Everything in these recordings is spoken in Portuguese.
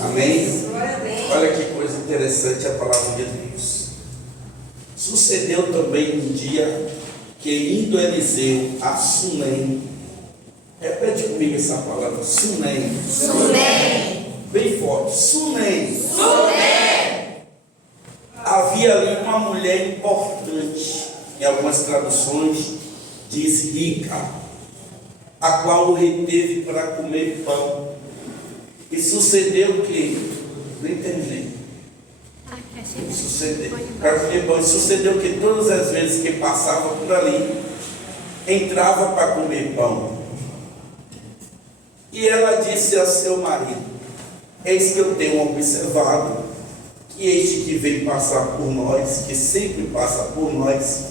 Amém? Olha que coisa interessante a palavra de Deus. Sucedeu também um dia que, indo Eliseu a Sunem, repete comigo essa palavra, Sunem. Sunem. Bem forte, Sunem. Sunem. Havia ali uma mulher importante, em algumas traduções diz rica, a qual o reteve para comer pão. E sucedeu que, não entendi. Para comer pão. E sucedeu que todas as vezes que passava por ali, entrava para comer pão. E ela disse a seu marido: eis que eu tenho observado que este que vem passar por nós, que sempre passa por nós,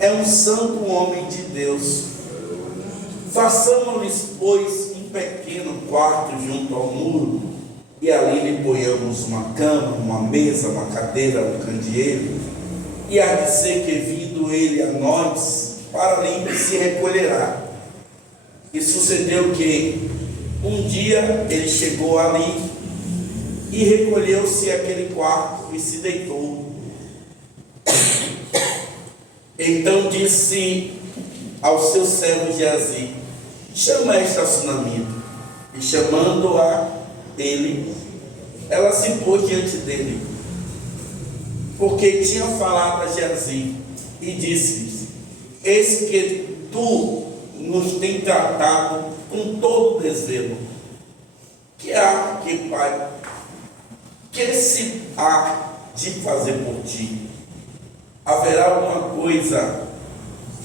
é um santo homem de Deus. Façamos-lhes, pois, um pequeno quarto junto ao muro, e ali lhe ponhamos uma cama, uma mesa, uma cadeira, um candeeiro, e há de ser que, vindo ele a nós, para ali se recolherá. E sucedeu que um dia ele chegou ali e recolheu-se àquele quarto e se deitou. Então disse ao seu servo Geazi: chama esta sunamita. E chamando-a ele, ela se pôs diante dele, porque tinha falado a Geazi, e disse: eis que tu nos tem tratado com todo desvelo. Que há que, pai, que se há de fazer por ti? Haverá alguma coisa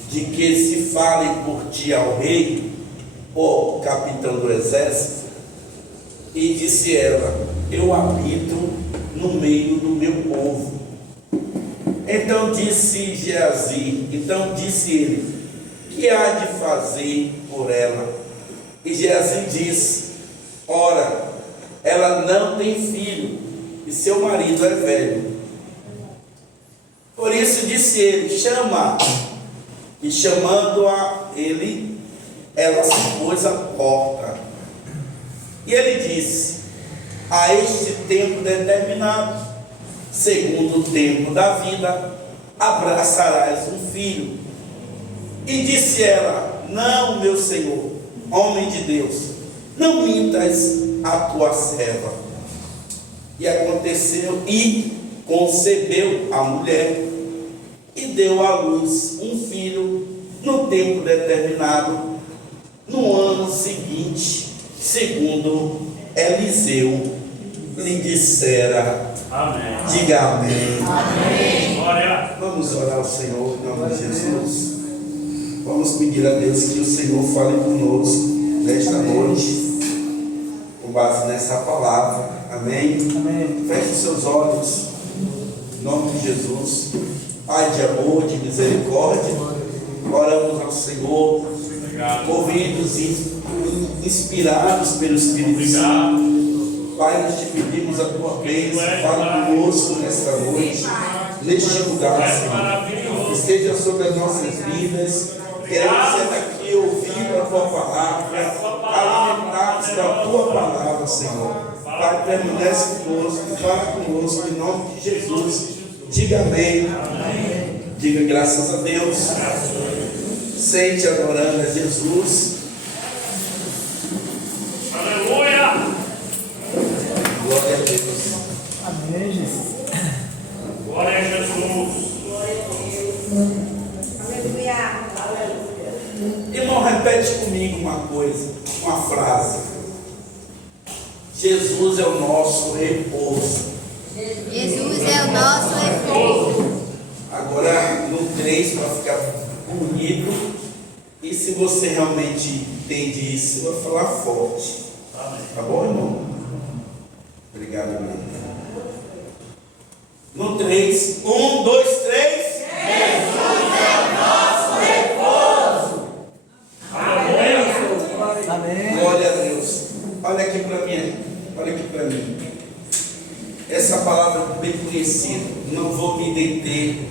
de que se fale por ti ao rei, ou capitão do exército? E disse ela: eu habito no meio do meu povo. Então disse Geazi, ele: que há de fazer por ela? E Geazi disse: ora, ela não tem filho, e seu marido é velho. Por isso disse ele: chama. E chamando-a ele, ela se pôs à porta. E ele disse: a este tempo determinado, segundo o tempo da vida, abraçarás um filho. E disse ela: não, meu senhor, homem de Deus, não mintas a tua serva. E aconteceu, e concebeu a mulher, e deu à luz um filho no tempo determinado, no ano seguinte, segundo Eliseu lhe dissera. Amém. Diga amém. Amém. Glória. Vamos orar ao Senhor em nome de Jesus. Vamos pedir a Deus que o Senhor fale conosco nesta noite, com base nessa palavra. Amém? Amém. Feche os seus olhos, em nome de Jesus. Pai de amor, de misericórdia, oramos ao Senhor, movidos e inspirados pelo Espírito Santo. Pai, nós te pedimos a tua bênção, fala conosco nesta noite, neste lugar, Senhor. Esteja sobre as nossas vidas. Queremos ser daqui ouvindo a tua palavra, alimentados da tua palavra, Senhor. Pai, permanece conosco, fala conosco, em nome de Jesus. Diga amém. Amém. Diga graças a Deus. Sente adorando a Jesus. Aleluia. Glória a Deus. Amém, Jesus. Glória a Jesus. Aleluia. Irmão, repete comigo uma coisa, uma frase. Jesus é o nosso repouso. Jesus é o nosso repouso. Agora, no 3, para ficar bonito, e se você realmente entende isso, eu vou falar forte. Tá bom, irmão? Obrigado, irmão. No 3, 1, 2, 3. Jesus é o nosso repouso. Amém. Glória a Deus. Olha aqui para mim. Olha aqui para mim. Essa palavra bem conhecida. Não vou me deter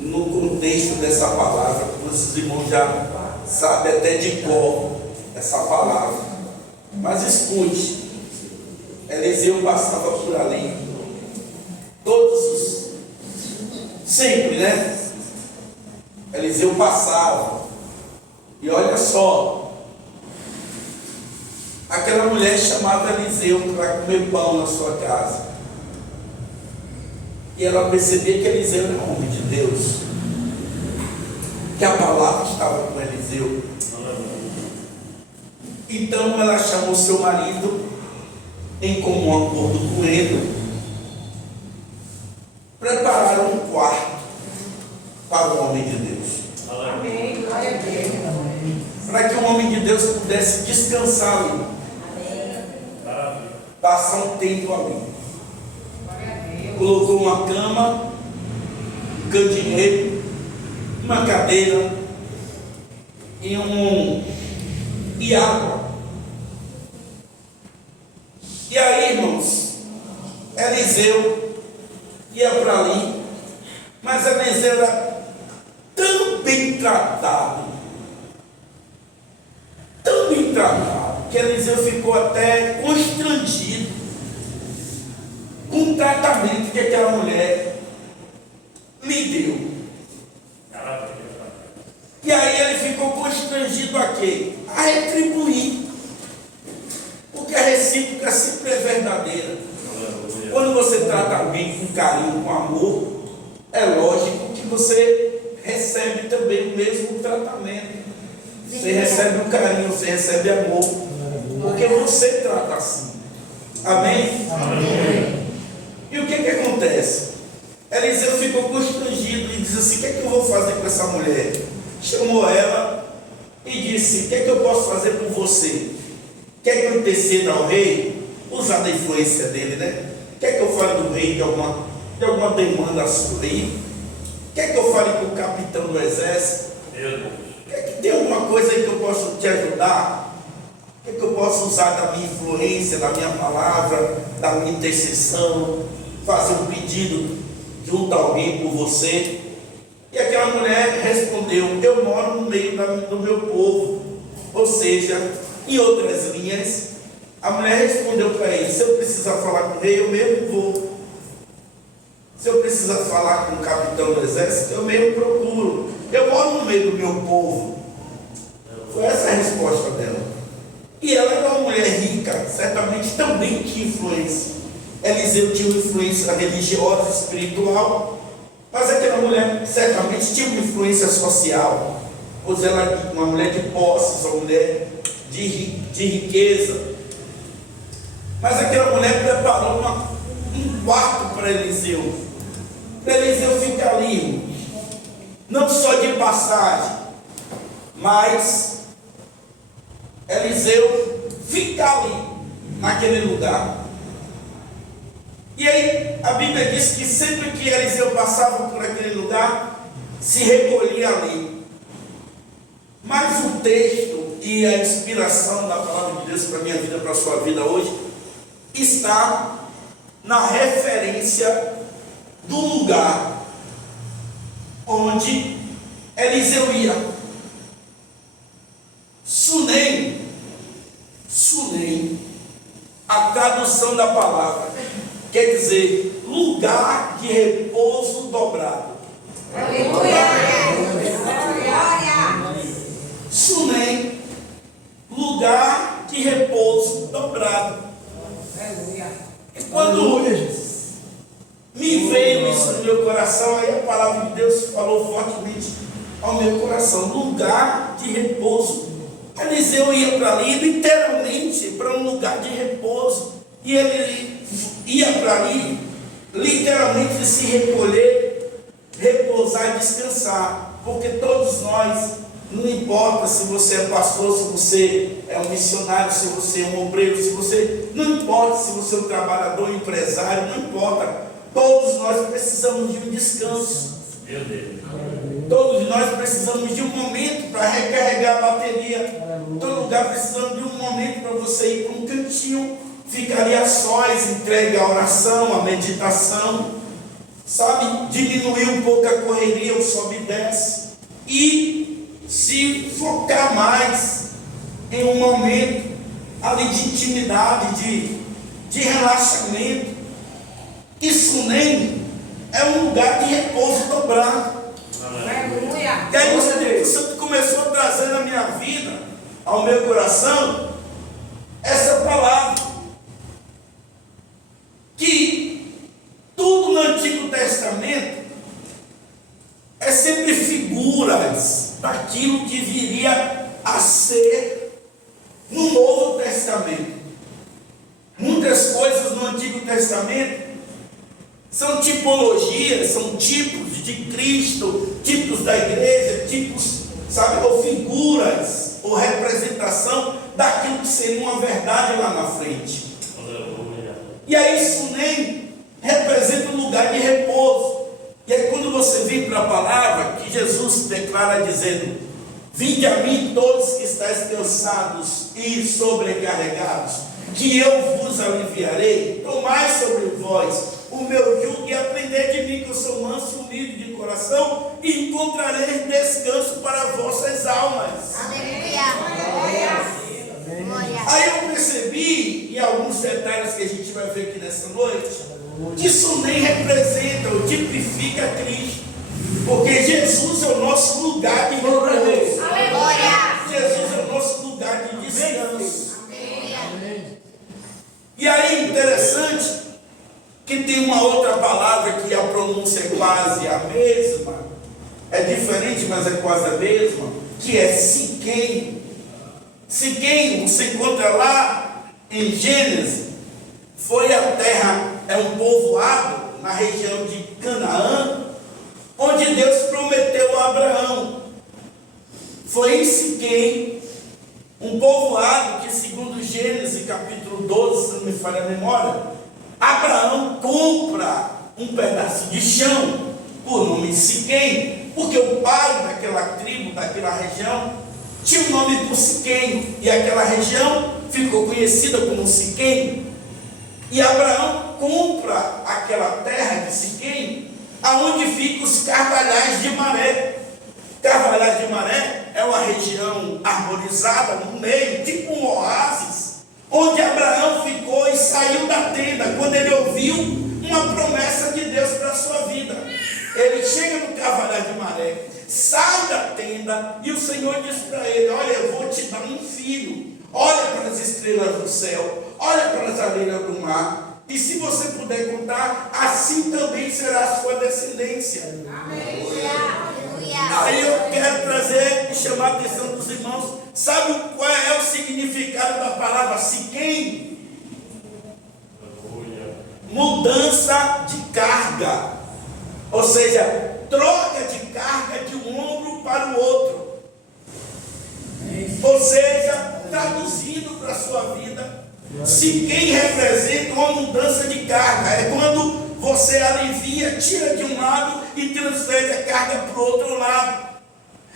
no contexto dessa palavra, porque os irmãos já sabem até de cor essa palavra. Mas escute. Eliseu passava por ali, sempre, né? Eliseu passava, e olha só, aquela mulher chamava Eliseu para comer pão na sua casa, e ela percebia que Eliseu era homem de Deus, que a palavra estava com Eliseu. Então ela chamou seu marido, em comum acordo com ele, prepararam um quarto para o homem de Deus. Amém. Glória a Deus. Para que o homem de Deus pudesse descansar ali. Passar um tempo ali. Colocou uma cama, um candeeiro, uma cadeira e água. E aí, irmãos, Eliseu ia para ali, mas Eliseu era tão bem tratado, que Eliseu ficou até constrangido com o tratamento que aquela mulher lhe deu. E aí ele ficou constrangido a quê? A retribuir. Porque a recíproca sempre é verdadeira. Quando você trata alguém com carinho, com amor, é lógico que você recebe também o mesmo tratamento. Você recebe um carinho, você recebe amor, porque você trata assim. Amém? Amém. E o que acontece? Eliseu ficou constrangido e disse assim: o que eu vou fazer com essa mulher? Chamou ela e disse: o que eu posso fazer por você? Quer que eu interceda ao rei? Usar da influência dele, né? Quer que eu fale do rei de alguma demanda sua aí? Quer que eu fale com o capitão do exército? Quer que tem alguma coisa aí que eu possa te ajudar? Quer que eu possa usar da minha influência, da minha palavra, da minha intercessão, fazer um pedido junto a alguém por você? E aquela mulher respondeu: eu moro no meio do meu povo. Ou seja, em outras linhas, a mulher respondeu para ele: se eu precisar falar com o rei, eu mesmo vou. Se eu precisar falar com o capitão do exército, eu mesmo procuro. Eu moro no meio do meu povo. Foi essa a resposta dela. E ela era uma mulher rica, certamente também tinha influência. Eliseu tinha uma influência religiosa, espiritual, mas aquela mulher certamente tinha uma influência social. Pois ela era uma mulher de posses, uma mulher de riqueza. Mas aquela mulher preparou um quarto para Eliseu. Para Eliseu ficar ali, não só de passagem, mas Eliseu ficar ali, naquele lugar. E aí a Bíblia diz que sempre que Eliseu passava por aquele lugar, se recolhia ali. Mas o texto e a inspiração da palavra de Deus para a minha vida, para a sua vida hoje, está na referência do lugar onde Eliseu ia. Sunem, a tradução da palavra, quer dizer lugar de repouso dobrado. Aleluia. Sunem, lugar de repouso dobrado. E quando me veio isso no meu coração, aí a palavra de Deus falou fortemente ao meu coração: lugar de repouso. Eliseu ia para ali, literalmente, para um lugar de repouso. E ele ia para ali, literalmente, se recolher, repousar e descansar. Porque todos nós, não importa se você é pastor, se você é um missionário, se você é um obreiro, não importa se você é um trabalhador, um empresário, não importa. Todos nós precisamos de um descanso. Meu Deus. Todos nós precisamos de um momento para recarregar a bateria. Todo lugar precisamos de um momento para você ir para um cantinho, ficar ali a sós, entregue a oração, a meditação, sabe? Diminuir um pouco a correria, o sobe e desce, e se focar mais em um momento ali de intimidade, de de relaxamento. E Sunem é um lugar de repouso dobrado. Aleluia. E aí o Santo começou a trazer na minha vida, ao meu coração, essa palavra. Que tudo no Antigo Testamento é sempre figuras daquilo que viria a ser no Novo Testamento. Muitas coisas no Antigo Testamento são tipologias, são tipos de Cristo, tipos da igreja, tipos, sabe, ou figuras, ou representação daquilo que seria uma verdade lá na frente. E aí Sunem representa um lugar de repouso. E aí quando você vem para a palavra, que Jesus declara dizendo: vinde a mim todos que estáis cansados e sobrecarregados, que eu vos aliviarei. Tomai sobre vós o meu jugo e aprendei de mim, que eu sou manso e humilde de coração, e encontrareis descanso para vossas almas. Aleluia. Glória. Aí eu percebi, em alguns detalhes que a gente vai ver aqui nessa noite, que isso nem representa ou tipifica Cristo, porque Jesus é o nosso lugar de repouso. Glória. Jesus é o nosso lugar de descanso. Aleluia. E aí interessante que tem uma outra palavra que a pronúncia é quase a mesma, é diferente, mas é quase a mesma, que é Siquém. Siquém, você encontra lá em Gênesis, foi a terra, é um povoado na região de Canaã, onde Deus prometeu a Abraão. Foi em Siquém, um povoado que, segundo Gênesis capítulo 12, se não me falha a memória, Abraão compra um pedaço de chão por nome de Siquém, porque o pai daquela tribo, daquela região, tinha o nome por Siquém, e aquela região ficou conhecida como Siquém. E Abraão compra aquela terra de Siquém, aonde ficam os Carvalhais de Maré. Carvalhais de Maré é uma região arborizada no meio, tipo um oásis, onde Abraão ficou e saiu da tenda quando ele ouviu uma promessa de Deus para a sua vida. Ele chega no Carvalhais de Maré, sai da tenda e o Senhor diz para ele: olha, eu vou te dar um filho. Olha para as estrelas do céu, olha para as areias do mar, e se você puder contar, assim também será a sua descendência. Aleluia. Aí eu quero trazer e chamar a atenção dos irmãos. Sabe qual é o significado da palavra Siquém? Mudança de carga, ou seja, troca de carga de um ombro para o outro. Ou seja, traduzindo para a sua vida, Siquém representa uma mudança de carga. É quando você alivia, tira de um lado e transfere a carga para o outro lado.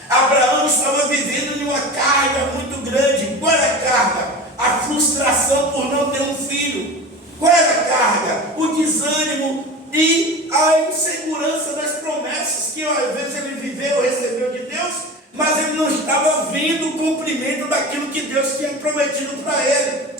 Abraão estava vivendo em uma carga muito grande. Qual era a carga? A frustração por não ter um filho. Qual era a carga? O desânimo e a insegurança das promessas que às vezes ele viveu, recebeu de Deus, mas ele não estava vendo o cumprimento daquilo que Deus tinha prometido para ele.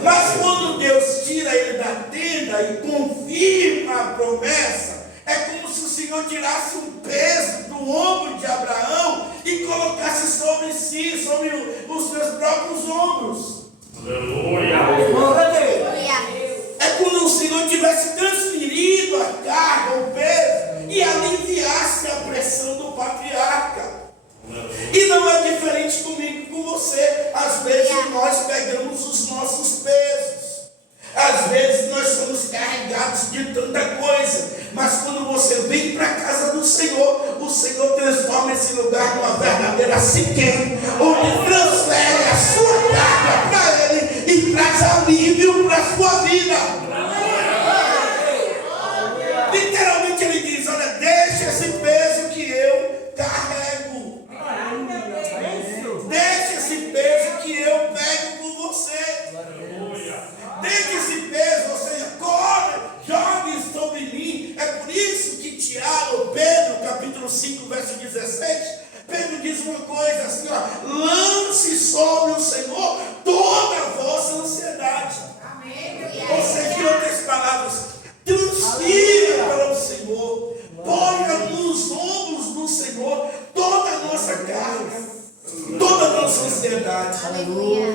Mas quando Deus tira ele da tenda e confirma a promessa, é como se o Senhor tirasse um peso do ombro de Abraão e colocasse sobre si, sobre os seus próprios ombros. Aleluia. É como se o Senhor tivesse transferido a carga, o peso, e aliviasse a pressão do patriarca. E não é diferente comigo e com você. Às vezes nós pegamos os nossos pesos. Às vezes nós somos carregados de tanta coisa. Mas quando você vem para a casa do Senhor, o Senhor transforma esse lugar numa verdadeira Siquém, onde transfere a sua carga para Ele e traz alívio para a sua vida. Literalmente ele diz: olha, deixa esse peso que eu carrego. Deixa esse peso que eu pego com você. Deixa esse peso, ou seja, corre, jogue sobre mim. É por isso que Tiago, Pedro, capítulo 5, verso 17, Pedro diz uma coisa assim, ó: lance sobre o Senhor toda a vossa ansiedade. Ou seja, Aleluia.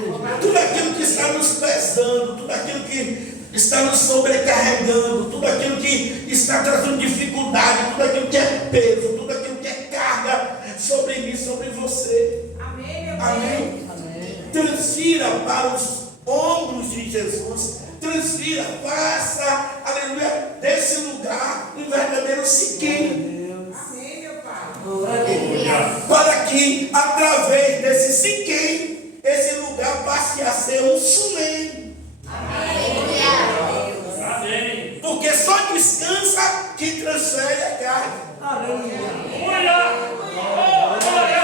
Tudo aquilo que está nos pesando, tudo aquilo que está nos sobrecarregando, tudo aquilo que está trazendo dificuldade, tudo aquilo que é peso, tudo aquilo que é carga sobre mim, sobre você. Amém, meu Deus. Amém? Amém. Transfira para os ombros de Jesus. Transfira, faça, aleluia, desse lugar um verdadeiro Siquém. Amém, meu Pai. Aleluia. Para que, através desse Siquém, esse lugar passe a ser um Sunem. Aleluia. Amém. Porque só descansa quem transfere a carga. Aleluia. Aleluia. Oh, glória.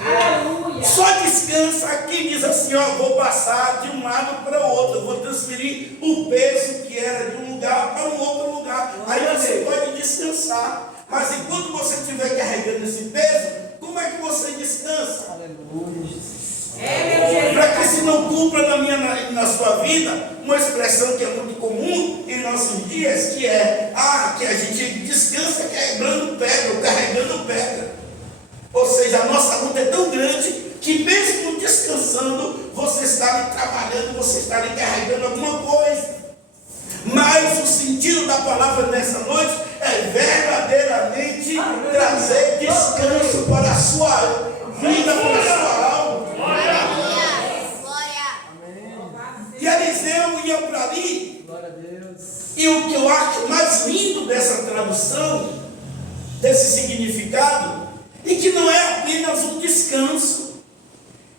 Aleluia. Só descansa quem diz assim, ó, vou passar de um lado para o outro, eu vou transferir o peso que era de um lugar para um outro lugar. Aí você pode descansar. Mas enquanto você estiver carregando esse peso, como é que você descansa? Aleluia. É, meu Jesus. Para que se não cumpra na sua vida uma expressão que é muito comum em nossos dias, que é que a gente descansa quebrando pedra, ou carregando pedra. Ou seja, a nossa luta é tão grande que mesmo descansando, você está ali trabalhando, você está ali carregando alguma coisa. Mas o sentido da palavra nessa noite é verdadeiramente trazer descanso para a sua vida, para a sua alma. Aleluia. Glória. E Eliseu ia para ali, Glória a Deus. e o que eu acho mais lindo dessa tradução, desse significado, e que não é apenas um descanso,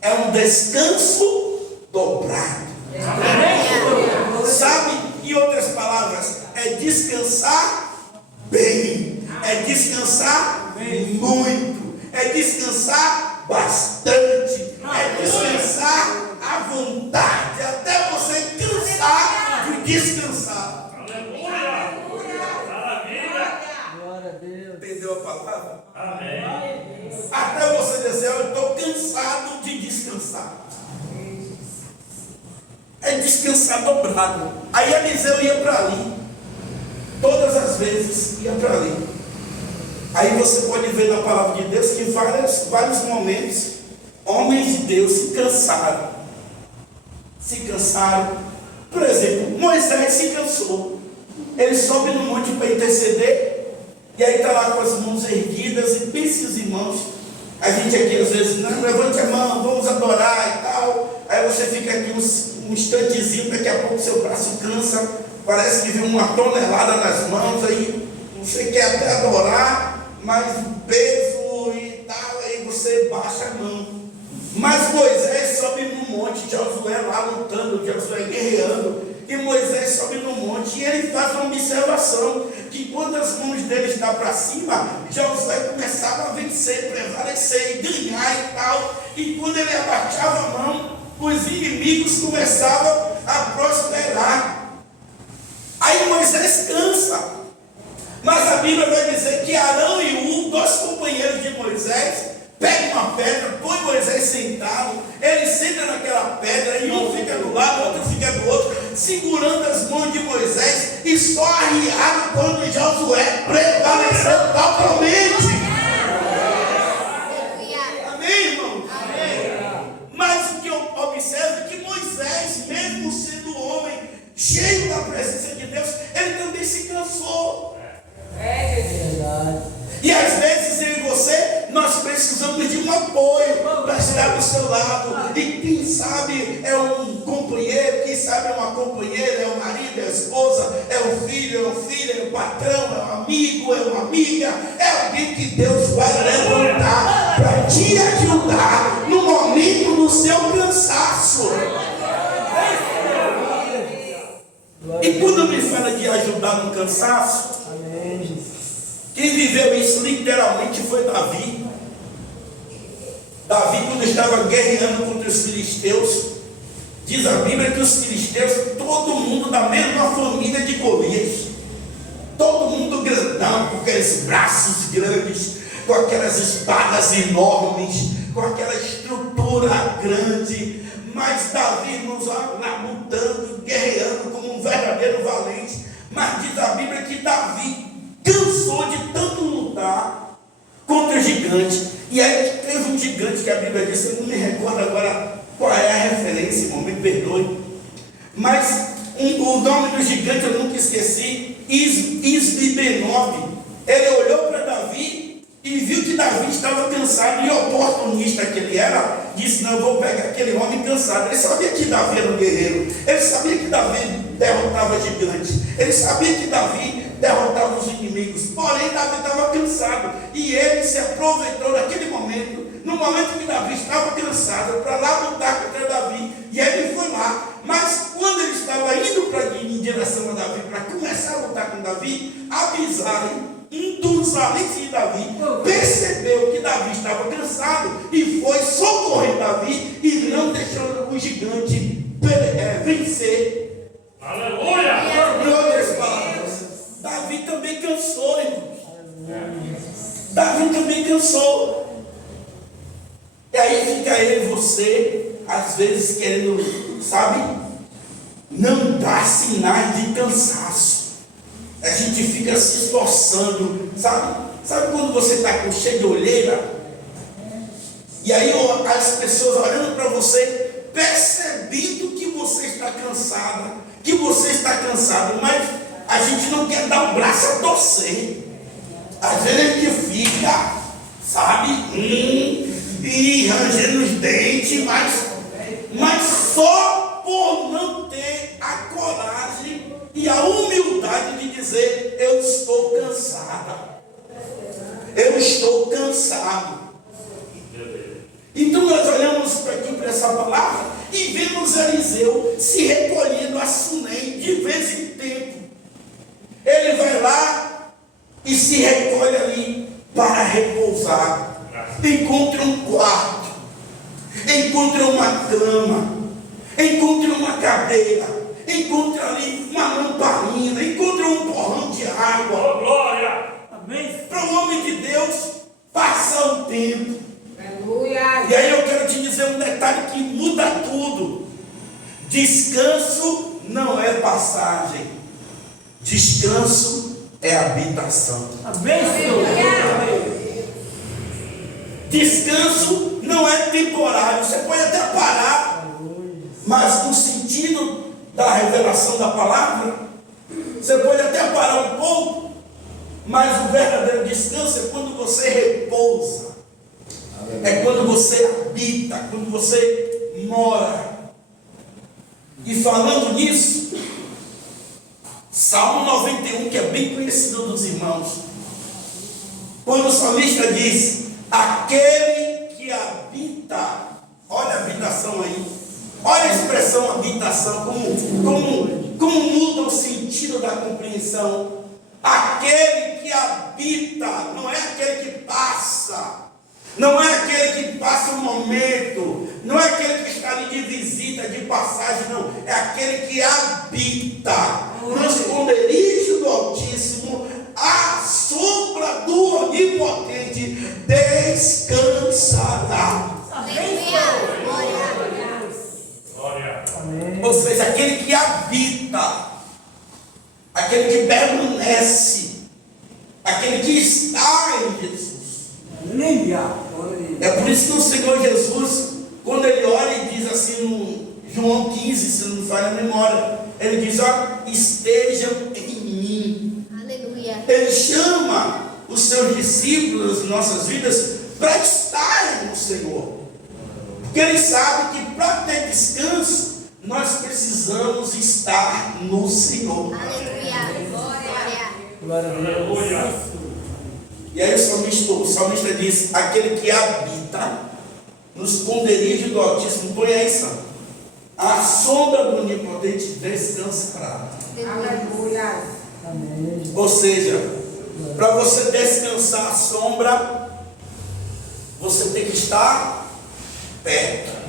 é um descanso dobrado. Sabe? Em outras palavras, é descansar bem, é descansar muito, é descansar bastante, é descansar à vontade, até você cansar de descansar. Aleluia. Maravilha. Glória a Deus. Entendeu a palavra? Amém. Até você dizer, eu estou cansado de descansar. É descansar dobrado. Aí Eliseu ia para ali. Todas as vezes ia para ali. Aí você pode ver na palavra de Deus que vários momentos, homens de Deus se cansaram. Se cansaram. Por exemplo, Moisés se cansou. Ele sobe no monte para interceder. E aí está lá com as mãos erguidas. E pense os irmãos. A gente aqui às vezes, não, levante a mão, vamos adorar e tal. Aí você fica aqui um instantezinho, daqui a pouco seu braço cansa, parece que vem uma tonelada nas mãos, aí você quer até adorar, mas o peso e tal, aí você baixa a mão. Mas Moisés sobe no monte, Josué lá lutando, Josué guerreando, e Moisés sobe no monte, e ele faz uma observação, que quando as mãos dele estão para cima, Josué começava a vencer, prevalecer, e ganhar e tal, e quando ele abaixava a mão, os inimigos começavam a prosperar. Aí Moisés cansa, mas a Bíblia vai dizer que Arão e dois companheiros de Moisés, pega uma pedra, põe Moisés sentado, ele senta naquela pedra, e um fica do lado, o outro fica do outro, segurando as mãos de Moisés, e só arriado quando Josué prevaleceu totalmente. Amém, irmão? Amém. Mas o que eu observo é que Moisés, mesmo sendo homem, cheio da presença de Deus, ele também se cansou. Verdade. E às vezes eu e você, nós precisamos de um apoio para estar do seu lado. E quem sabe é um companheiro, quem sabe é uma companheira, é o marido, é a esposa, é o filho, é o patrão, é um amigo, é uma amiga, é alguém que Deus vai levantar para te ajudar no momento do seu cansaço. E quando me fala de ajudar no cansaço, Amém, Jesus. quem viveu isso literalmente foi Davi. Davi, quando estava guerreando contra os filisteus, diz a Bíblia que os filisteus, todo mundo da mesma família de Golias, todo mundo grandão, com aqueles braços grandes, com aquelas espadas enormes, com aquela estrutura grande. Mas Davi, irmãos, lá lutando, guerreando como um verdadeiro valente. Mas diz a Bíblia que Davi cansou de tanto lutar contra o gigante. E aí teve um gigante gigante que a Bíblia diz, eu não me recordo agora qual é a referência, irmão, me perdoe. Mas o nome do gigante eu nunca esqueci, Isbibenob. Ele olhou para Davi e viu que Davi estava cansado, e oportunista que ele era, disse: não, eu vou pegar aquele homem cansado. Ele sabia que Davi era um guerreiro, ele sabia que Davi derrotava gigantes, ele sabia que Davi derrotava os inimigos, porém Davi estava cansado, e ele se aproveitou daquele momento, no momento que Davi estava cansado, para lá lutar contra Davi, e ele foi lá. Mas quando ele estava indo em direção a Davi, para começar a lutar com Davi, Abisai, um dos valentes de Davi, percebeu que Davi estava cansado e foi socorrer Davi e não deixou o gigante vencer. Aleluia! Em outras palavras, Davi também cansou, irmãos. Davi também cansou. E aí fica eu e você, às vezes querendo, sabe, não dar sinais de cansaço. A gente fica se esforçando, sabe? Sabe quando você está cheio de olheira? E aí as pessoas olhando para você, percebendo que você está cansada, que você está cansado, mas a gente não quer dar o braço a torcer. Às vezes a gente fica, sabe, e rangendo os dentes, mas só por não ter a coragem e a humildade de dizer: eu estou cansada, eu estou cansado. Então nós olhamos aqui para essa palavra e vemos Eliseu se recolhendo a Sunem de vez em tempo. Ele vai lá e se recolhe ali para repousar. Encontra um quarto, encontra uma cama, encontra uma cadeira, encontra ali uma lamparina, encontra um porrão de água. Oh, glória! Amém. Para o homem de Deus passar um tempo. Aleluia. E aí eu quero te dizer um detalhe que muda tudo. Descanso não é passagem, descanso é habitação. Amém, Senhor. Descanso não é temporário. Você pode até parar, mas no sentido da revelação da palavra, você pode até parar um pouco, mas o verdadeiro descanso é quando você repousa, é quando você habita, quando você mora. E falando nisso, Salmo 91, que é bem conhecido dos irmãos, quando o salmista diz: aquele que habita, olha a habitação aí, olha a expressão habitação, como muda o sentido da compreensão. Aquele que habita, não é aquele que passa, não é aquele que passa um momento, não é aquele que está ali de visita, de passagem, não, é aquele que habita no esconderijo do Altíssimo, à sombra do Onipotente descansará. Glória! Amém. Ou seja, aquele que habita, aquele que permanece, aquele que está em Jesus. Aleluia. É por isso que o Senhor Jesus, quando ele olha e diz assim no João 15, se não me falha a memória, ele diz: ó, estejam em mim. Aleluia. Ele chama os seus discípulos, nossas vidas, para estarem no Senhor. Porque ele sabe que para ter descanso, nós precisamos estar no Senhor. Aleluia. Glória. Glória a Deus. Aleluia! E aí o salmista diz: aquele que habita no esconderijo do Altíssimo, põe aí, Sam, a sombra do Onipotente descansará. Aleluia. Amém. Ou seja, para você descansar a sombra, você tem que estar perto.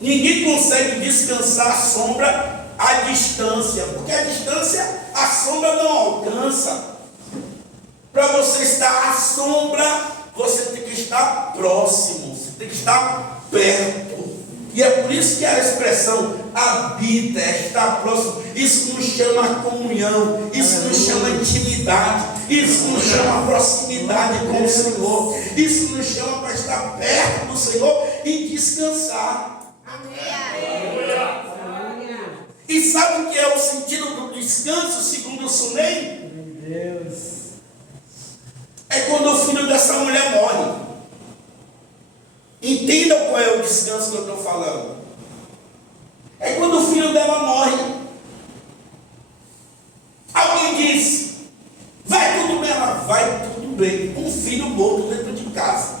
Ninguém consegue descansar a sombra à distância, porque à distância a sombra não alcança. Para você estar à sombra, você tem que estar próximo, você tem que estar perto. E é por isso que a expressão habita, está próximo, isso nos chama a comunhão, isso nos chama a intimidade, isso nos chama a proximidade com o Senhor, isso nos chama para estar perto do Senhor e descansar. E sabe o que é o sentido do descanso, segundo o Sunem? Meu Deus. É quando o filho dessa mulher morre. Entendam qual é o descanso que eu estou falando. É quando o filho dela morre. Alguém diz: vai tudo bem, ela vai tudo bem. Um filho morto dentro de casa.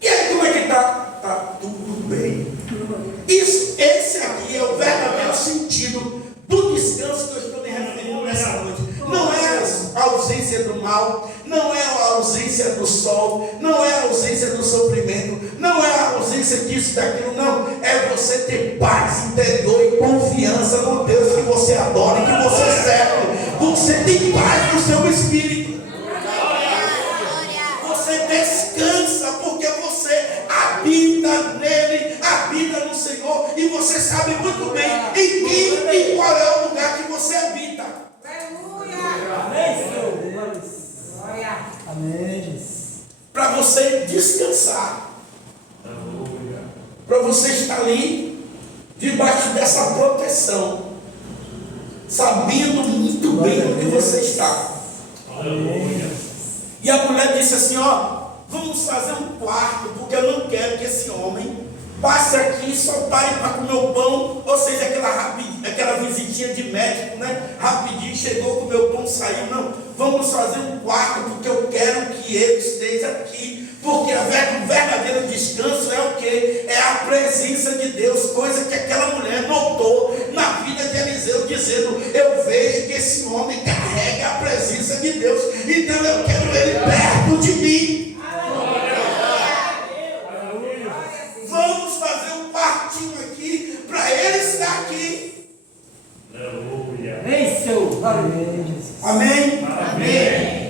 E aí como é que está? Está tudo bem. Esse aqui é o verdadeiro sentido do descanso que eu estou me referindo nessa noite. Não é a ausência do mal, não é a ausência do sol, não é a ausência do sofrimento, não é a ausência disso, daquilo, não. É você ter paz interior e confiança no Deus que você adora e que você serve. Você tem paz no seu espírito. Você descansa porque você habita nele, habita no Senhor, e você sabe muito bem em quem e qual é o lugar que você habita. Amém, Senhor. Amém. Para você descansar, para você estar ali debaixo dessa proteção, sabendo muito bem onde você está. E a mulher disse assim: ó, vamos fazer um quarto, porque eu não quero que esse homem passe aqui e só pare para comer o pão, ou seja, aquela visitinha de médico, né? Rapidinho chegou, comeu o pão, saiu. Não, vamos fazer um quarto, porque eu quero que ele esteja aqui. Porque o verdadeiro descanso é o quê? É a presença de Deus, coisa que aquela mulher notou na vida de Eliseu, dizendo: eu vejo que esse homem carrega a presença de Deus, então eu quero ele perto de mim. Vamos fazer um quartinho aqui para ele estar aqui. Aleluia. Amém, Senhor. Amém. Amém? Amém.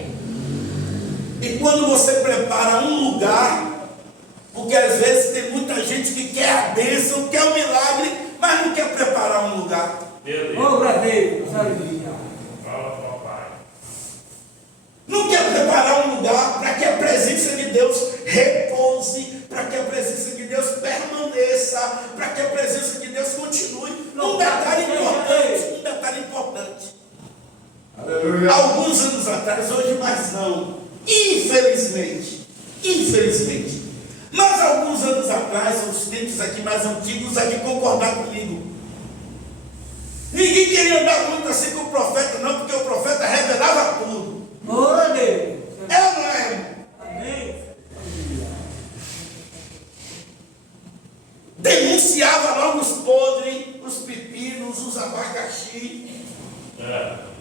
E quando você prepara um lugar, porque às vezes tem muita gente que quer a bênção, quer o milagre, mas não quer preparar um lugar. Meu Deus. Glória a Deus. Aleluia. Fala, papai. Não quer preparar um lugar para que a presença de Deus repouse, para que a presença de Deus permaneça, para que a presença de Deus continue. Um detalhe importante. Aleluia. Alguns anos atrás, hoje mais não, infelizmente, mas alguns anos atrás, os tempos aqui mais antigos aqui concordar comigo. Ninguém queria andar muito assim com o profeta, não, porque o profeta revelava tudo. Glória a Deus. É ou não é? Amém. Denunciava logo os podres, os pepinos, os abacaxi.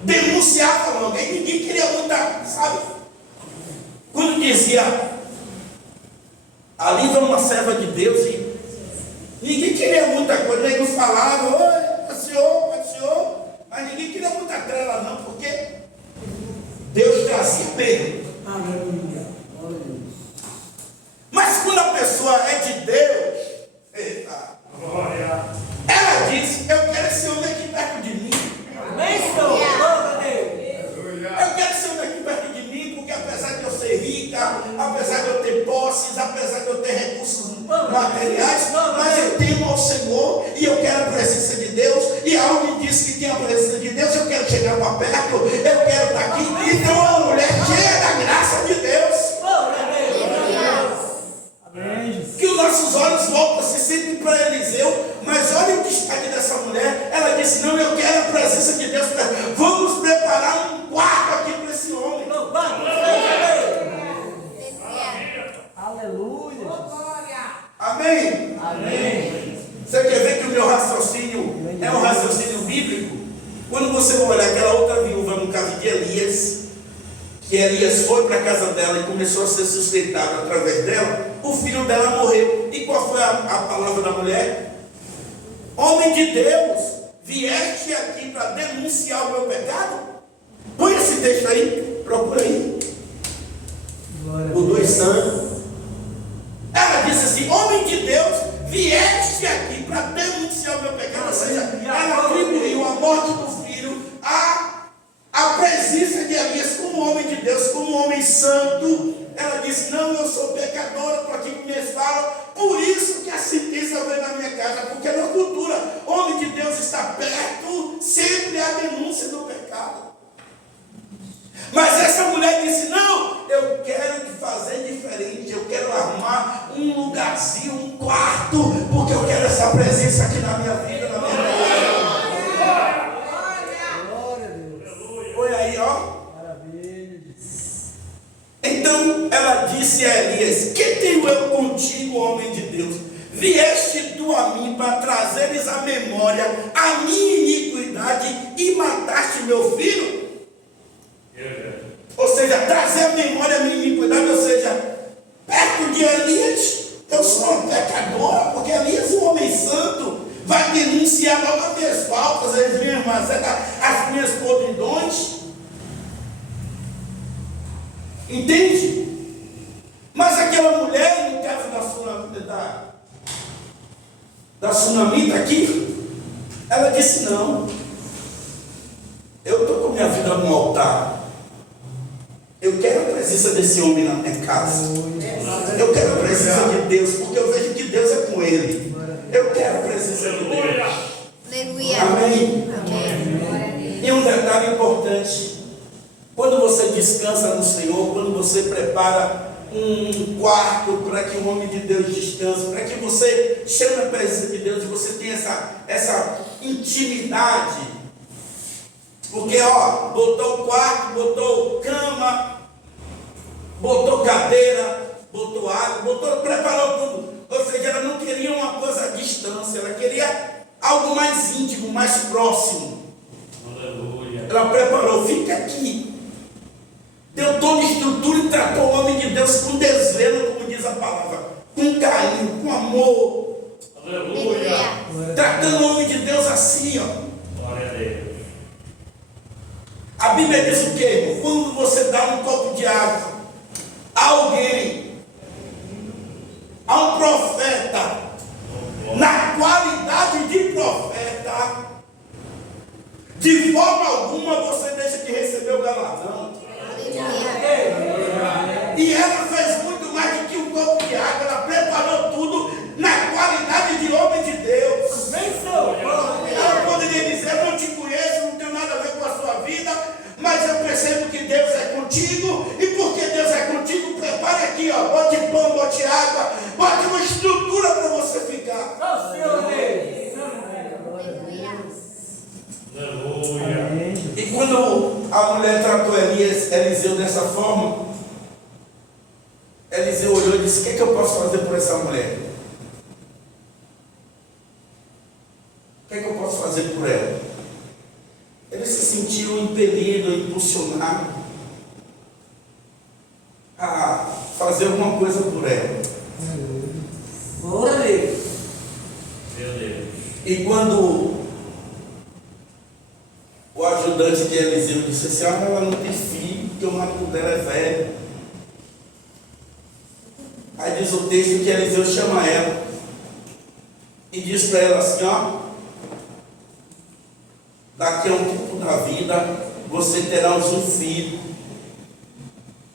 Denunciava logo. E ninguém queria mudar, sabe? Quando dizia: ali vai uma serva de Deus, e ninguém queria muita coisa. Nego falava: oi, pastor, mas ninguém queria muita trela, não, porque Deus trazia bem. Aleluia. Glória a Deus. Mas quando a pessoa é de Deus, Glória. ela diz: eu quero esse homem aqui perto de mim. Amém, Senhor. Glória a Deus. Eu quero esse homem aqui perto de mim, porque apesar de eu ser rica, apesar de eu ter posses, apesar de eu ter recursos materiais, mas eu temo ao Senhor e eu quero a presença de Deus. E aonde diz que tem a presença de Deus, eu quero chegar para perto, eu quero estar aqui. Então é uma mulher cheia da graça de Deus. Glória a Deus. Amém. Que os nossos olhos voltam-se sempre para Eliseu, mas olha o destaque dessa mulher. Ela disse: não, eu quero a presença de Deus. Vamos preparar um quarto aqui para esse homem. Aleluia. Amém? Amém. Você quer ver que o meu raciocínio é um raciocínio bíblico? Quando você vai olhar aquela outra viúva no caso de Elias, que Elias foi para a casa dela e começou a ser sustentado através dela, o filho dela morreu. E qual foi a palavra da mulher? Homem de Deus, vieste aqui para denunciar o meu pecado? Põe esse texto aí, procura aí. Glória a O Deus. 2 anos. Ela disse assim: homem de Deus, vieste aqui para denunciar o meu pecado. Ou seja, ela atribuiu a morte do filho à presença de Elias como homem de Deus, como homem santo. Ela disse: não, eu sou pecadora, estou aqui com minhas falas, por isso que a sentença veio na minha casa, porque na cultura, homem de Deus está perto, sempre há denúncia do pecado. Mas essa mulher disse: não, eu quero fazer diferente, eu quero arrumar um lugarzinho, um quarto, porque eu quero essa presença aqui na minha vida, na minha casa. Glória a Deus. Foi aí, ó. Maravilha. Então ela disse a Elias: que tenho eu contigo, homem de Deus? Vieste tu a mim para trazeres à memória a minha iniquidade e mataste meu filho? Ou seja, trazer à memória a minha iniquidade, ou seja, perto de Elias, eu sou uma pecadora, porque Elias, um homem santo, vai denunciar logo as minhas faltas, as minhas mazelas, as minhas podridões. Entende? Mas aquela mulher, no caso da sunamita aqui, ela disse: não, eu estou com minha vida no altar. Eu quero a presença desse homem na minha casa. Eu quero a presença de Deus, porque eu vejo que Deus é com ele. Eu quero a presença de Deus. Aleluia. Amém? Amém. E um detalhe importante: quando você descansa no Senhor, quando você prepara um quarto para que o homem de Deus descanse, para que você chame a presença de Deus e você tenha essa intimidade. Porque, ó, botou quarto, botou cama, botou cadeira, botou água, preparou tudo. Ou seja, ela não queria uma coisa à distância, ela queria algo mais íntimo, mais próximo. Aleluia. Ela preparou: fica aqui. Deu toda a estrutura e tratou o homem de Deus com desvelo, como diz a palavra, com carinho, com amor. Aleluia. Tratando o homem de Deus assim, ó. Glória a Deus. A Bíblia diz o quê? Quando você dá um copo de água a alguém, a um profeta, na qualidade de profeta, de forma alguma você deixa de receber o galardão. E ela fez muito mais do que um copo de água, ela preparou tudo na qualidade de homem de Deus. Ela poderia dizer: eu não te conheço, não tenho nada a ver com a sua vida, mas eu percebo que Deus é contigo, e porque Deus é contigo, prepare aqui, ó, bote pão, bote água, bote uma estrutura para você ficar. Aleluia. E quando a mulher tratou Eliseu dessa forma, Eliseu olhou e disse: o que é que eu posso fazer por essa mulher? O que é que eu posso fazer por ela? Ele se sentiu impelido, impulsionado a fazer alguma coisa por ela. Glória a Deus. Meu Deus. E quando o ajudante de Eliseu disse assim: ah, ela não tem filho, porque o marido dela é velho. Aí diz o texto que Eliseu chama ela e diz para ela assim: ó, daqui a um tempo da vida você terá um filho.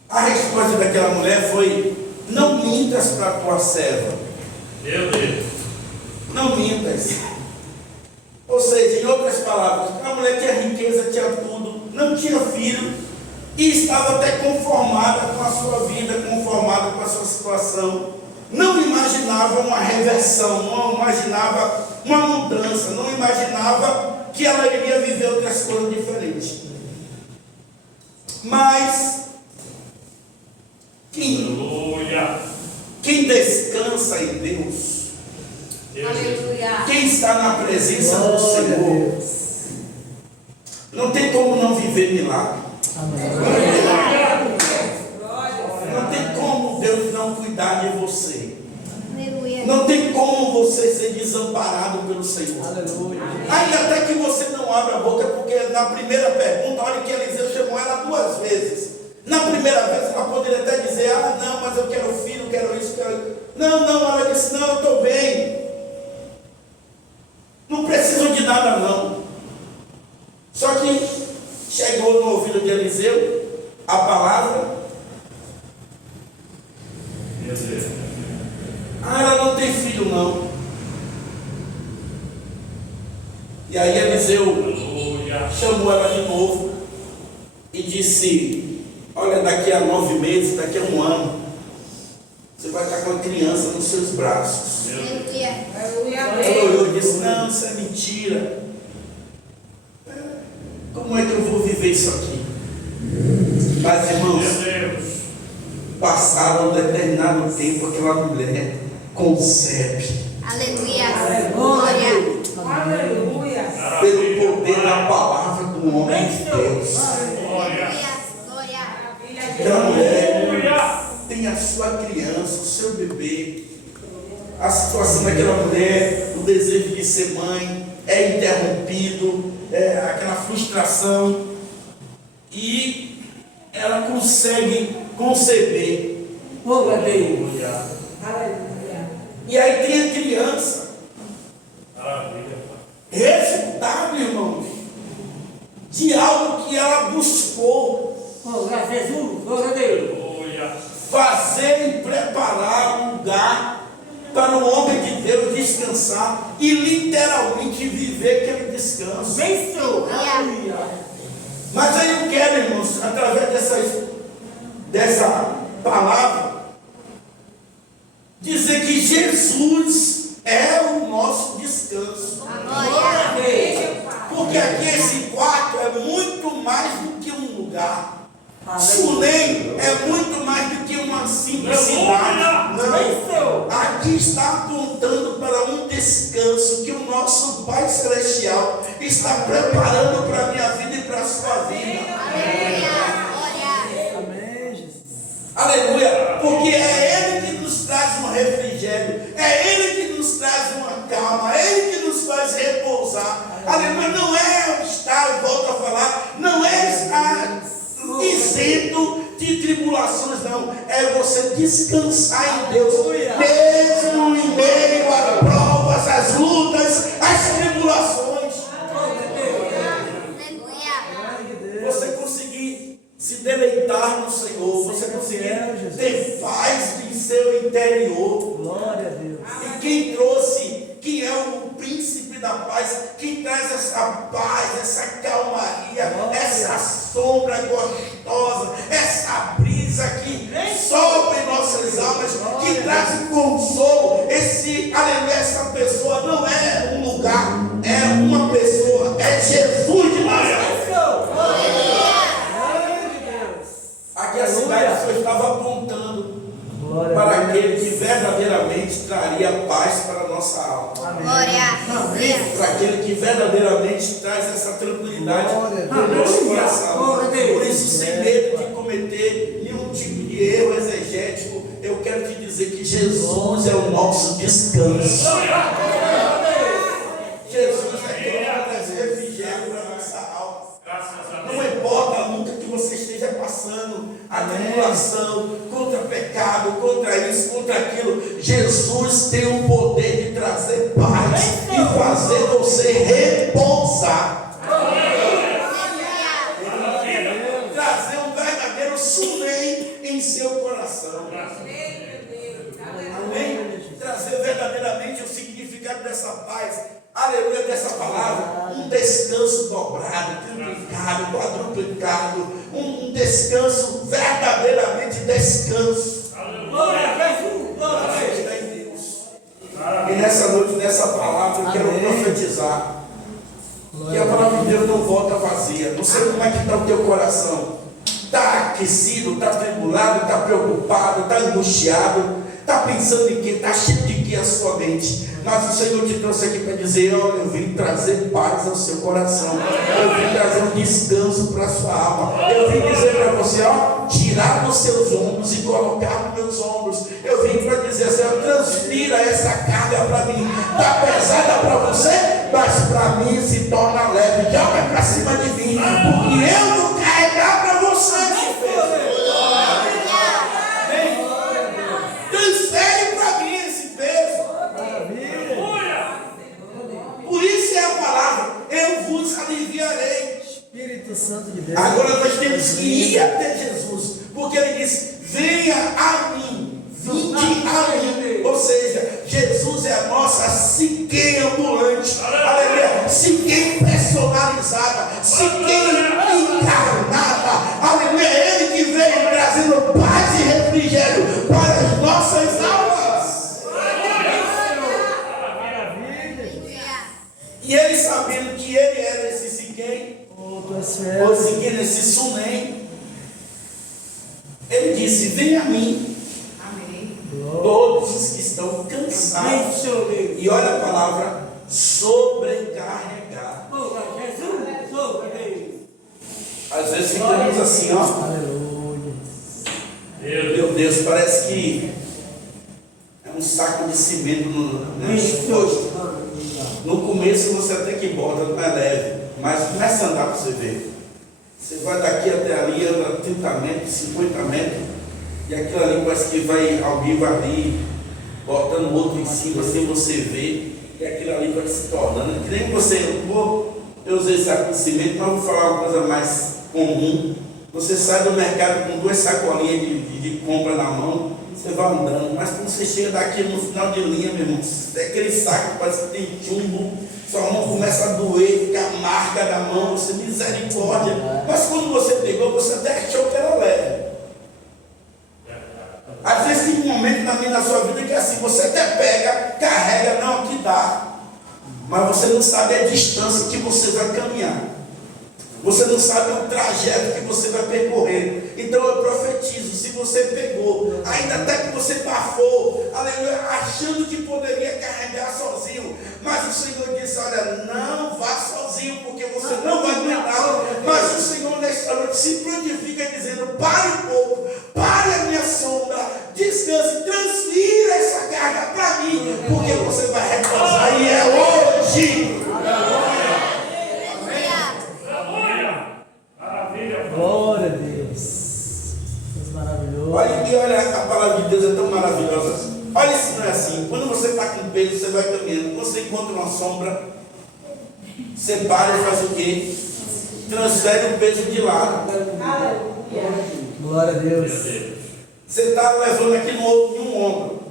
A resposta daquela mulher foi: não mintas para a tua serva. Meu Deus. Não mintas. Ou seja, em outras palavras, a mulher tinha riqueza, tinha tudo, não tinha filho e estava até conformada com a sua vida, conformada com a sua situação. Não imaginava uma reversão, não imaginava uma mudança, não imaginava que ela iria viver outras coisas diferentes. Mas quem descansa em Deus, Aleluia. quem está na presença do Senhor, não tem como não viver milagre. Não tem como Deus não cuidar de você. Aleluia. Não tem como você ser desamparado pelo Senhor. Ainda até que você não abra a boca, porque na primeira pergunta, olha que Eliseu chamou ela 2 vezes. Na primeira vez ela poderia até dizer: ah, não, mas eu quero filho, quero isso, quero... Não, ela disse: não, eu estou bem. Não precisam de nada não. Só que chegou no ouvido de Eliseu a palavra. Meu Deus. Ah, ela não tem filho não. E aí Eliseu Aleluia. chamou ela de novo e disse: olha, daqui a 9 meses, daqui a 1 ano, você vai estar com a criança nos seus braços. Aleluia. Ela olhou e disse: não, isso é mentira. Como é que eu vou viver isso aqui? Mas irmãos, Meu Deus. passaram um determinado tempo, aquela mulher concebe Aleluia. Glória. Aleluia. pelo poder da palavra do homem de Deus. Glória. Glória. Aquela mulher Aleluia. tem a sua criança, o seu bebê. A situação daquela mulher, o desejo de ser mãe é interrompido, aquela frustração, e ela consegue conceber. Glória a Deus. Aleluia. E aí tem a criança. Maravilha. Resultado, irmãos, de algo que ela buscou. Glória a Jesus. Glória a Deus. Aleluia. Fazer e preparar um lugar para o homem de Deus descansar e literalmente viver aquele descanso. Venceu. Aleluia. Mas aí eu quero, irmãos, através dessa palavra, dizer que Jesus é o nosso descanso. Glória. Porque aqui esse quarto é muito mais do que um lugar. Aleluia. Sulém é muito mais do que uma simples cidade. Não. Aqui está apontando para um descanso que o nosso Pai Celestial está preparando para a minha vida e para a sua vida. Aleluia. Glória. Amém, Jesus. Aleluia. Porque é Ele que nos traz um refrigério. É Ele que nos traz uma calma. É Ele que nos faz repousar. Aleluia. Não é estar, eu volto a falar, não é estar isento de tribulações, não. É você descansar em Deus, mesmo em meio às provas, às lutas, às tribulações. Aleluia. Você conseguir se deleitar no Senhor, você conseguir ter paz em seu interior. Glória a Deus. E quem trouxe, quem é o príncipe da paz, quem traz essa paz, essa calmaria, essa sombra gostosa, essa brisa que sopra em nossas almas, que traz um consolo, aleluia, essa pessoa não é um lugar, é uma pessoa, é Jesus de Nazaré. Aqui a cidade só estava apontando Glória para a Deus. aquele que verdadeiramente traria paz para a nossa alma. Glória. Para aquele que verdadeiramente traz essa tranquilidade Glória a no Deus. nosso coração. Glória a Deus. Por isso, sem medo de cometer nenhum tipo de erro exegético, eu quero te dizer que Jesus é o nosso descanso. Jesus é quem traz refrigério para a nossa alma. Graças a Não Deus. importa a luta que você esteja passando, a tribulação, contra pecado, contra isso, contra aquilo, Jesus tem o poder de trazer paz e fazer você repousar. Trazer um verdadeiro sulém em seu coração. Amém? Trazer verdadeiramente o significado dessa paz, aleluia, dessa palavra, um descanso dobrado, triplicado, quadruplicado, um descanso, verdadeiramente descanso. Glória a Jesus. Glória a Você Deus. está em Deus. E nessa noite, nessa palavra, eu quero Amém. profetizar que a palavra de Deus não volta vazia. Não sei como é que está o teu coração. Está aquecido, está tribulado, está preocupado, está angustiado, está pensando em quê? Está cheio de quê a sua mente? Mas o Senhor te trouxe aqui para dizer: olha, eu vim trazer paz ao seu coração, eu vim trazer um descanso para a sua alma, eu vim dizer para você, ó, tirar dos seus ombros e colocar nos meus ombros. Eu vim para dizer assim: ó, transfira essa carga para mim. Está pesada para você, mas para mim se torna leve. Joga para cima de mim, porque eu vou carregar para você. Transfere para mim esse peso. Aleluia. Por isso Espírito Santo de Deus. Agora nós temos que ir até Jesus, porque ele diz: venha a mim, vinde a mim. Ou seja, Jesus é a nossa Siquém ambulante, aleluia, Siquém personalizada, Siquém encarnada, aleluia. É ele que veio trazendo paz e refrigério para as nossas almas. E ele, sabendo que ele era esse Siquém, ou Siquém, esse Sunem, ele disse: vem a mim, todos os que estão cansados. E olha a palavra sobrecarregar. Às vezes ficamos assim, ó. Aleluia. Meu Deus, parece que é um saco de cimento no exposto. No começo você até que bota, não é leve, mas começa a andar para você ver. Você vai daqui até ali, anda 30 metros, 50 metros, e aquilo ali parece que vai alguém vai ali, botando outro em cima, sem você ver, e aquilo ali vai se tornando. Que nem você, eu usei saco de cimento, mas vou falar uma coisa mais comum. Você sai do mercado com 2 sacolinhas de compra na mão, você vai andando, mas quando você chega daqui no final de linha, meu irmão, aquele saco parece que tem chumbo, sua mão começa a doer, fica a marca da mão, você misericórdia. Mas quando você pegou, você até achou que era leve. Às vezes tem um momento na sua vida que é assim, você até pega, carrega, não, aqui dá, mas você não sabe a distância que você vai caminhar. Você não sabe o trajeto que você vai percorrer. Então eu profetizo, se você pegou, ainda até que você bafou, aleluia, achando que poderia carregar sozinho, mas o Senhor disse: olha, não vá sozinho, porque você não vai aguentar. Mas o Senhor nesta noite se prontifica dizendo: pare um pouco, pare a minha sombra, descanse, transfira essa carga para mim, porque você vai repousar, e é hoje. Glória a Deus. Deus maravilhoso. Olha, a palavra de Deus é tão maravilhosa. Olha se não é assim. Quando você está com peso, você vai caminhando. Quando você encontra uma sombra, você para e faz o quê? Transfere o peso de lado. Glória a Deus. Você está levando aqui em um ombro.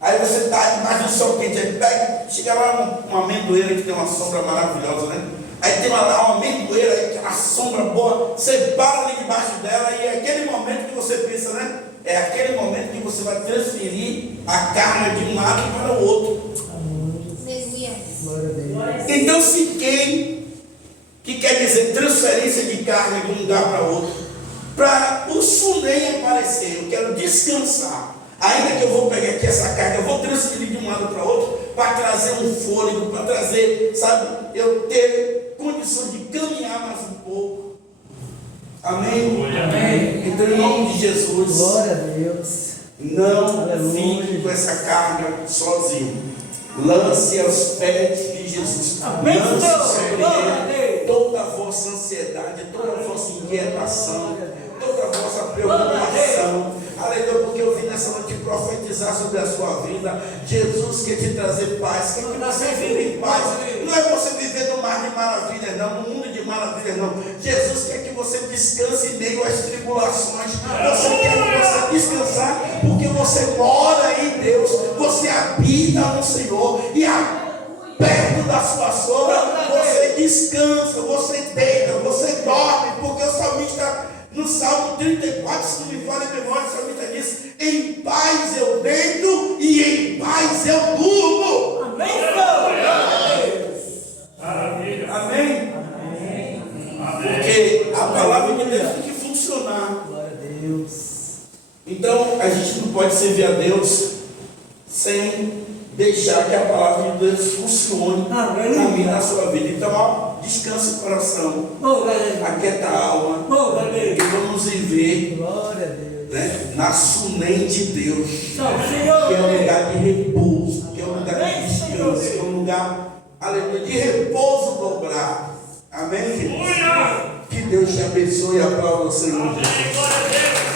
Aí você está embaixo do sol quente. Aí pega, chega lá uma amendoeira que tem uma sombra maravilhosa, né? Aí tem lá uma amendoeira, aí aquela sombra boa, você para ali debaixo dela, e é aquele momento que você pensa, né? É aquele momento que você vai transferir a carga de um lado para o outro. Glória a Deus. Então, Siquém, que quer dizer transferência de carga de um lugar para outro, para o Sunem aparecer, eu quero descansar. Ainda que eu vou pegar aqui essa carga, eu vou transferir de um lado para outro, para trazer um fôlego, para trazer, sabe, eu ter condições de caminhar mais um pouco. Amém? Amém. Então, em nome de Jesus, Glória a Deus. não Aleluia. fique com essa carga sozinho. Lance aos pés de Jesus. Amém. Lance sobre ele toda a vossa ansiedade, toda a vossa inquietação, toda a vossa preocupação. Aleluia, porque eu vim nessa noite profetizar sobre a sua vida. Jesus quer te trazer paz, quer que você viva em paz. Não é você viver no mar de maravilhas, não, no mundo de maravilhas, não. Jesus quer que você descanse em meio às tribulações. Você quer que você descansar, porque você mora em Deus, você habita no Senhor, e perto da sua sombra você descansa, você deita, você dorme, porque o salmista, no Salmo 34, se não me falha a memória, o salmista diz: em paz eu deito e em paz eu durmo. Amém. Maravilha. Amém? Amém. Porque a palavra de Deus tem que funcionar. Glória a Deus. Então a gente não pode servir a Deus sem deixar que a palavra de Deus funcione na minha, na sua vida. Então, ó, descansa o coração, aquieta a alma, e vamos viver, Glória a Deus. né, na Sunem de Deus, que é um lugar de repouso, que é um lugar de descanso, que é um lugar, aleluia, de repouso dobrado. Amém, gente? Que Deus te abençoe e aplauda o Senhor Jesus.